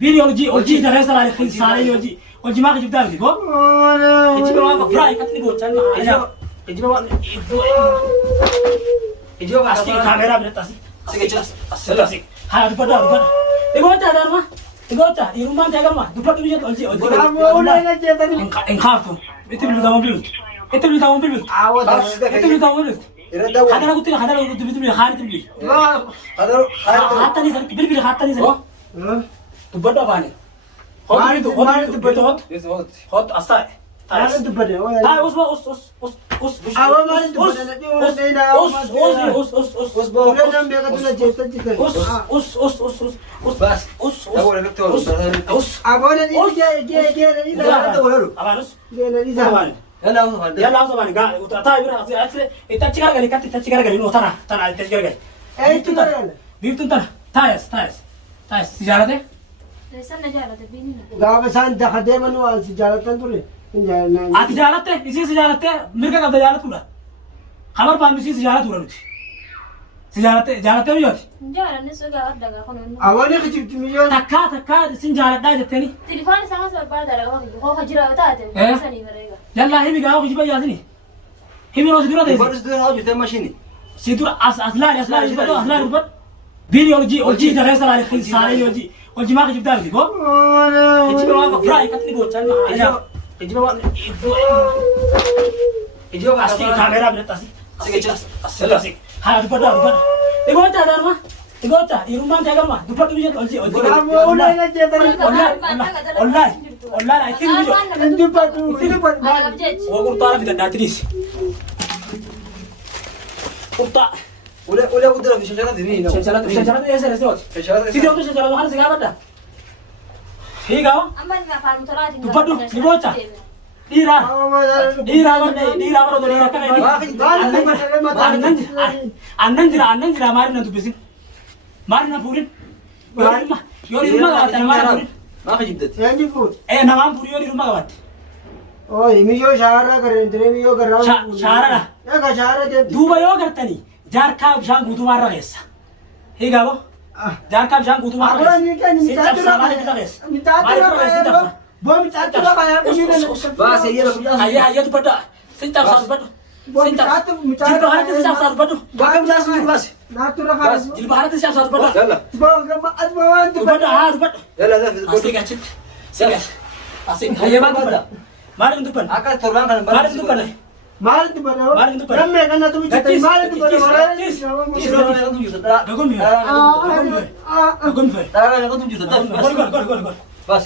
فيديو وجي ده غير على خير ساري وجي ما جبت داري بو يجي ما فراي كتني بو تشال ما يجي ما يجي ما أسيك كاميرا بنتاسي أسيك هاي دبدا إيقو تا دار ما إيقو تا يرومان تا كم ما دبدا بيجي وجي إن خاطر إتبلو دام بيلو إتبلو دام بيلو إتبلو دام بيلو هذا لا قلت لك هذا لا قلت بيتبلو خالد بيلو هذا حتى نزل بيلو حتى نزل دبدا باني هات أستاي أنا دبّر هاي أوس أنا ما Atijarate, isi sejarate, mereka kata jalan tu lah. Kabar paham isi sejarah tu lah nanti. Sejarate, jalan tu juga. Jalan ni sudah ada kan konon. أولي خجبت مليون Takka, sin jalan dah jadi ni. Telepon sangat sebab ada orang itu. Kau hajira betul ada. Bisa ni mereka. Yalla, himi kau kujiba ya sini. Himi lo sidura deh. Baru sudah tahu juta mesin ni. Sidura aslan rubat. Video oji dah rasa lari khil sari oji mak kujiba dah gitu. Kujiba mak fry kat ni bot chal mak aja. Kujiba mak asik kamera bernetasi. Asik. Hai dupat. Ego ta dar ma. Ego ta iruman ta gar ma. Dupat biji oji. Online. I think دبّر Ogur tara kita datris. Urta. Udah udah bisa jalan ini. Sejalan ya serius. Video tu sejalan mana sih apa dah? Hei kau? Aman nggak paham mutora tinggal. Dupat tu, di bocah. Dira mana tu dira kan ini. Annan jira mari nanti besin. Mari na purin. Yori rumah kawat mari purin. Mak jibdat. يعني فوت Namam puri yori rumah kawat. أوه ميجو شهرة كرين تري ميجو كرام Shahara. يا كشهرة جد Duba yoo gartani jaarkaa bishaan guutuu maarra keessa. Hei gaabo jaarkaa bishaan guutuu maarra أقول إني كان keessa. Si cabsa maaliif bita keessa? Maaliif keessa si cabsa? بوم تعتبر خيار كشيء Bah saya dah. Ayah dubbadda. Si cabsa dubbaddu. Si cabsa. Jilba haratti si cabsa dubbaddu. Bahkan jelas ni bas. ناتورا خلاص Jilba haratti si cabsa dubbaddu. Yalla. تبغى ما أتبغى Dubbadda haa dubbaddu. Yalla dah. Asik acit. Sigas. Asik. Ayah bang dubbadda. Maaliif dubban? Akan terbang kan. Maaliif dubban? مال تبغى مال تبغى. رمي كنا تبغى تبغى مال تبغى Dogum ya. Dogum ya. Gol. Bas.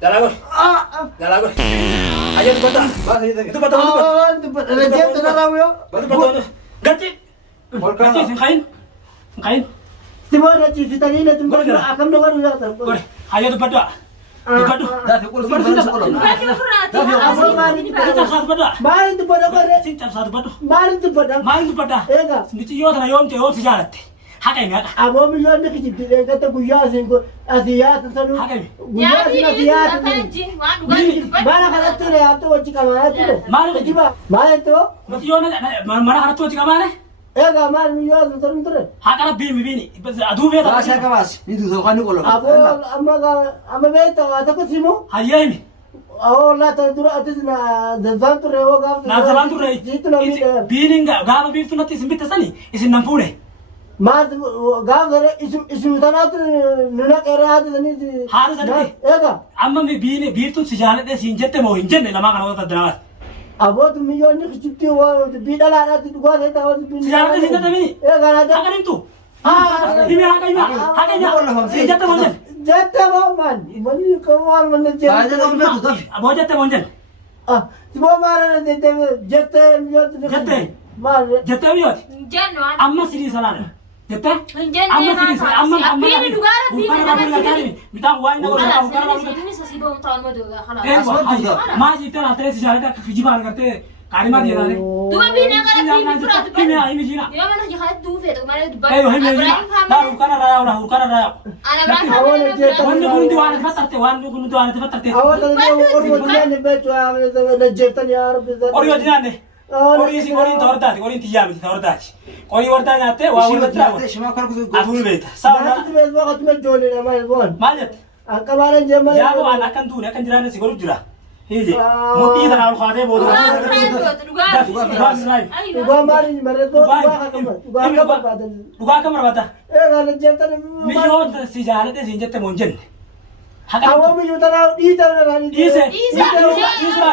Dalagor. Ayah dubbadda. Bas ini. Dubbadda. رجعت أنا راويو Dubbadda. Ganti. Ganti singkain. تبغى نجي في تانية تبغى أكمل نقول ولا Gol. تبغى Ayah dubbadda. Dubbaddu. Dah fikir fikir sekolah. Berarti kurang. Si cabsa dubbadda. مال تبغى نقول Si cabsa dubbaddu. مال تبغى Maaliif dubbadda? إيه Miti yoo tana yoomte yoo si jaalatte. Haqami haqa. أبو مليون نكتب تلقى تقول سينكو أسيات تسلو Haqami. guyyaa sin asiyaat Mana mana kanatti na yaabtu wajji qabamaa ture Maal jiba maal ettoo Miti yoo mana kanatti hojii qabaane eegaa maal miyyoo asirratti ture haqa rabbii mibiini aduu beeta. Bas saya kawas. Ini tu kan ni kolom. aboo amma beekta waa tokko simu Hayyeemi. awoo laata dura atis na zanzaan ture woo gaaf Naasabaan turre. jiitu na miidhee Biiniin gaafa biiftuu natti isin bitta sani isin nan fuudhe. maal gaaf dare isin tanaatu nuna qeeree haati sanii Haati sanii? eegaa Amma biiftuun si jaaladhe siin jette moo hin jenne lamaa kana wanta addanaas. abootu miyyoonni kijibtii waa biidhalaadhaatti dhugaa ta'e ta'uu Si jaaladhe siin jette mini. eegaa naa Haqa nimtu. Himi haqa hima. Siin jette moo hin jenne. jette moo maal mani kamaan mana Ada kamu jette tu tapi. Aboo jette moo hin jenne. Tiboo maara jette miyyooti Jette. maal Jettee biyyooti. Jangan. Amma sirii salaadha. Jettee. Jangan. Amma sirii salaadha. Amma Biar dugara biar Mitaan waa inni godhu Alas, uffata ini sasibah untuk tahun madu kalau. maa jiftee laatee si jaaladhe akka kijibaa argartee qaalimaa dhiyeetaane. Dua bini kan bini pura tu. Himi haa himi jiina. Dia mana jahat tu vet kemarin tu. Eyo himi jiina. Laa hurkaana raayyaa hurkaana raayyaa. Anak berapa? Wanni kun hundi waan itti fattarte waan kun hundi waan itti fattarte. awwal ormo diyaani beetu na jeeftan yaa rabbi Horii hojii naanne Qoriin ta'ordaati, qoriin tiyyaa miti ta'ordaati. Qorii wardaa nyaattee waa walirratti raawwatu. Shimaa kana kutuu Atuu beekta. Sababa Naatti beektu akkatuma ijoollee namaa ilmoon. maal jette? Akka maalan jemma. Yaaboo aan akkan duune akkan jiraanne si godhu jira. Hiije. Mudhii tanaa ol kaatee booda. Dhugaa maaliin mallattoo dhugaa akkama. Dhugaa akka barbaadan. Dhugaa akka barbaada. Eegaa na jettani. Miyyoo si jaaladhe siin jette moo hin jenne. Awwa miyyuu tanaa dhiita nanaani. Dhiisuu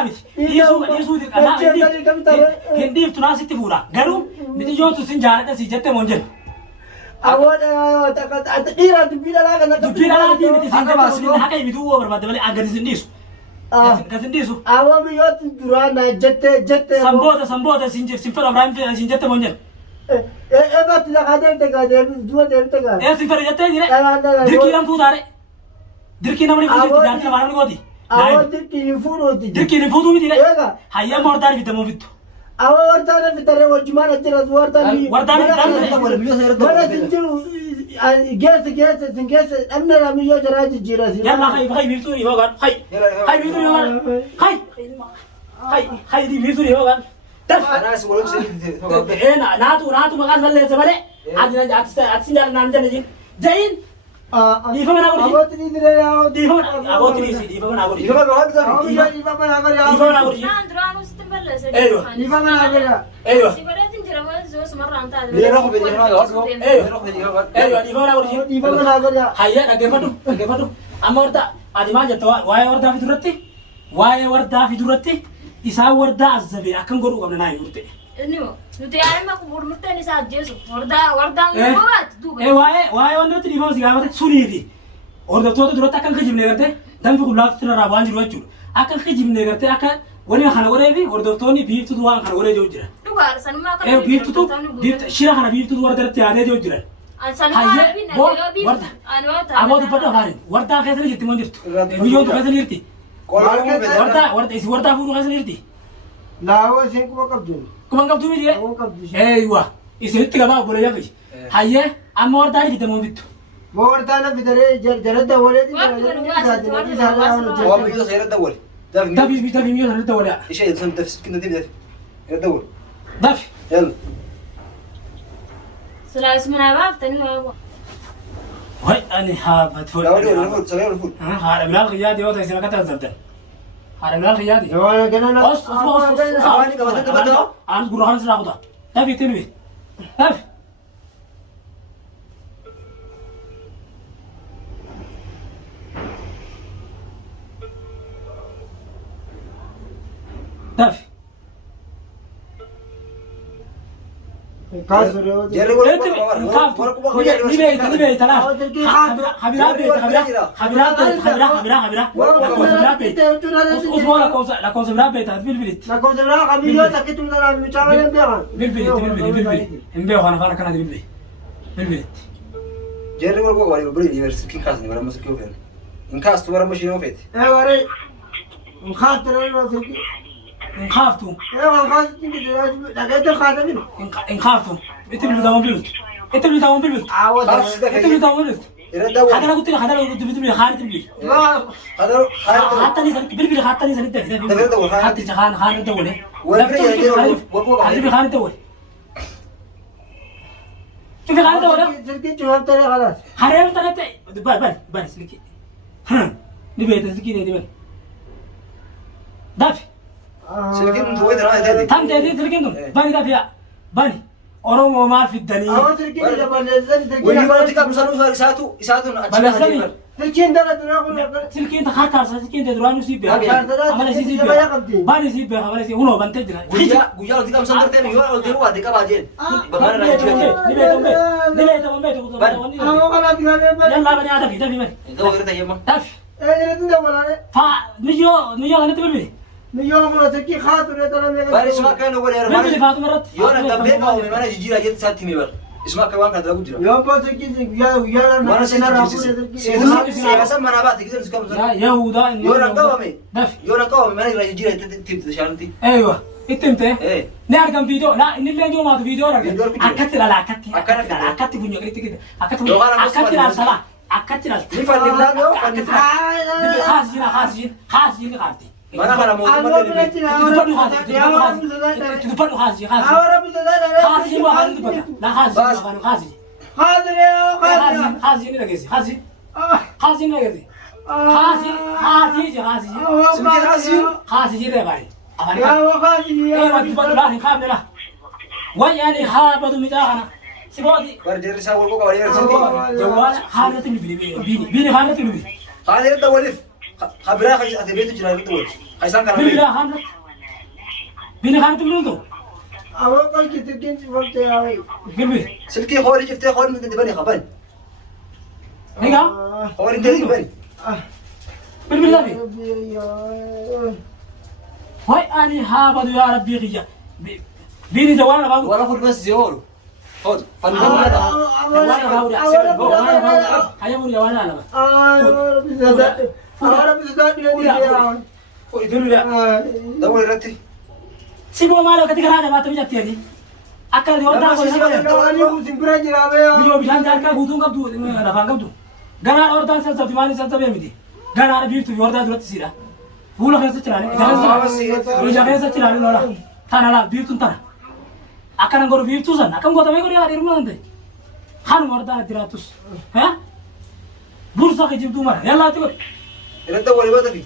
miti. Dhiisuu dirqama. Hin dhiiftu naa sitti fuudha. Garuu mixiyyoon tu sin jaaladhe siin jette moo hin jenne. Awwa dhiira dubbii dhalaa kana. Dubbii dhalaatii miti siin jette moo hin haqa himituu barbaadde malee agadi sin dhiisu. Gatin dhiisu. Awwa miyyootti duraan na jettee. Samboota sin fedha Ibrahim sin jette moo hin jenne. Eegaatti laqaa deemte gaa duuba deemte gaa. Sin fedha jettee jire. Dirqii nam fuutaare. Dirqii namni fuutu jaartii maal namni gooti. Awwa dirqii hin fuudhuuti. Dirqii hin fuutuu miti Eega. hayyama wardaan fitamoo fittu. Awwa wardaan fitare wajjumaan ajjiras wardaan. Wardaan Mana sin jiru geesse sin geesse dhabne miyyoo jaraa jijjiiras. Yalla hay biiftuu yoo gaan hay biiftuu yoo gaan hay biiftuu yoo gaan. Anaas walum sirrii Naatu maqaan balleessa malee ati sin jaalladhaan jenne jin. Jayin dhiifama naa godhi. Abooti ni dire yaa. Dhiifama abooti dhiisi dhiifama naa godhi. Dhiifama naa godhi. Dhiifama naa godhi. Dhiifama naa godhi. Dhiifama naa godhi. Eeyyo. Dhiifama godhi. Eeyyo dhiifama naa godhi. Dhiifama naa godhi. Hayya dhaggeeffadhu. Amma warda ati maal jetta waa'ee wardaa fi duratti waa'ee wardaa fi duratti isaan wardaa azzabee akkan godhuu qabna naa hin murte. Nuti yaa'ima murteen isaa ajjeesu. Wardaan gogaati duuba. Waa'ee wantoota dhiifama si gaafate sunii fi hordoftoota duratti akkan kijibnee gartee danfi qullaatti irraa waan jiru jechuudha. Akkan kijibnee gartee akka wani kana godhee fi hordoftoonni biiftutu waan kana godhee jiru jiran. Dhugaadha sanumaa akka Biiftutu shira kana biiftutu warda irratti yaadee jiru jiran. Amoo dubbadhu afaanin wardaa keessa ni jirti moo jirtu? Biyyoon keessa ni jirti. Wardaa fuudhuu keessa ni jirti. Laawoo isheen kuma qabdu. Kuma qabdu miti Kuma qabdu isheen. eeywa isinitti gabaa obbolee yaaqi. Hayyee amma wardaa ni fitamoo bittu. Moo wardaana fitaree jaradda waleeti Waa biyyoo seera dawwal. Dabii miyyoo sanatti walaa. Ishee san dafsikin dafii seera dawwal. Dafi. Yalla. silaa isuma naa baaftanii waa. Wai ani haa batfoo. Yaa wali wal fuudh sabee wal fuudh. Haadha bilaal qiyyaati yoo ta'e isin akka taasiftan. Haadha bilaal qiyyaati. Waan ganana. Os. Waan qabatee qabatee. Aan gurra kana siraa kutaa. Dafi ittiin bi. Dafi. Dafi. Kaasure. Jarri wal quba ni beeyta laa. Habiraa beeyta Usmoo lakkoofsa biraa beeyta bilbilitti. Lakkoofsa biraa qabiyyoo takkitu dhala mucaa malee beekan. Bilbiliti. Hin beeku kana afaan akkanaati bilbilitti. Jarri wal quba wal bari university kaasni wala masakii ofeen. In kaastu wara mashiin ofeeti. Waree kaasure yoo sirki. Hin kaaftu. Waan kaasiti dhageetti kaasabinu. Hin kaaftu. Itti bilbiltamoo bilbiltu. Itti bilbiltamoo bilbiltu. Itti bilbiltamoo bilbiltu. Irra dawwal. Hadala gutti bilbili haani bilbili. Hattanii sanitti bilbili hattanii sanitti. Dafee dawwal haani. Hatticha haani dawwale. Bilbili haani dawwale. Kifii haani dawwale. Sirki cufaftee kalaas. Haree tanatti bari silki. Ni beekta silki deedi bari. Dafi. Silkiin duwwaa dara ta'e. Tam deedi silkiin tun bani dafiya bani. Oromoo maal fiddanii. Awwa sirki daballeessan sirki. Wani wanti qabu sanuu isaatu Balleessanii. Sirkiin dara dura kun. Silkiin ta harkaarsa silkiin ta duraanuu siif beeka. Amala isii siif beeka. Bani siif beeka amala isii hunoo bantee jira. guyyaa wanti qabu san dartee yoo ol deemu waati qabaa jeen. Bamaana naa jechuudha. Ni beekta mambeetu. Awwa kanaatti gaafee bari. Yallaa bani haa dafi dafi bani. Dawwal irra tayyama. Dafi. Eenyuutu dabalane. Miyyoo kanatti bilbili. Miyyoo kun sirki kaasure dara meeqa. Bari isuma akka inni godhe Bilbili faatuma irratti. yoo na gabbee qabu mana jijjiiraa jetti isaatti himee bara. Isuma akka waan kana dalagu jira. Yoo boo sirki guyyaa Mana na raafuu siyaasa mana baate gidan si qabu sana. Yahudaa. Yoo na qabame. Dafi. Yoo na qabame mana irraa jijjiiraa jetti timte shaanti. Eeywa. Itti himte. Ni argam viidiyoo. Inni illee yoo maatu viidiyoo arge. Akkatti ilala akkatti. Akkatti funyoo qiritti qiritti. Akkatti ilaaltala. Akkatti ilaalta. Ni fanni biraa yoo fanni biraa. Haasijin ni qaabdi. Mana kana mo Aku tumate bilang ni. cina, Itu orang depan bisa khas, dia orang bisa dah. itu depan khas, khas. Orang bisa dah. Khas ini bukan itu depan. Nah khas, bukan khas. Hadria, hadria. Khas ini lagi sih, khas. Ah, Khas ini lagi sih. Khas ini, khas ini. Sikit kasi. Khas ini deh kali. Apa ya ni? wakasi. Eh, waktu depan lah, ni khas ni lah. Wah, yani khas batu mijahana. Si bodi. Bar der sa wal ko ka wali versi. Jawab khas itu bini khas itu bini. Kana der ta walif. Khabira ka ate betu jira betu wal. Kaisan kana. Bini lah khas. Bini khas itu bini tu. Awak kalau kita kini waktu awak. Bini. Silki khori jifte khori min dibani khaban. Hingga? Khori der dibani. Ah, Bini lagi. ya. Wah, ani khas batu ya Rabbi khija. Bini jawab apa? Wala khur bas ziyol. Khod. Fan Jawab apa? Ayah mau jawab apa? Orang bisa dah. Orang bisa dah dia. Oh, itu dulu ya. Dawal rati. Si buah malu ketika ada mata bijak tiada ni. Akal dia orang tahu siapa dia. Orang ni musim kurang jelah be. Video bisa jangan butuh kau tu, ada faham kau tu. Gara orang tahu saya tapi mana saya tapi mesti. Gara ada video tu orang tahu dulu sih dah. Bulan saya cerita ni. Kalau jangan saya cerita ni orang. Tanah lah video tu tanah. Akan anggur video tu sana. Akan gua tahu anggur yang di rumah nanti. Han orang tahu 300. Hah? Bursa kerja tu mana? Yang lah tu. Ila ta wali bata fi.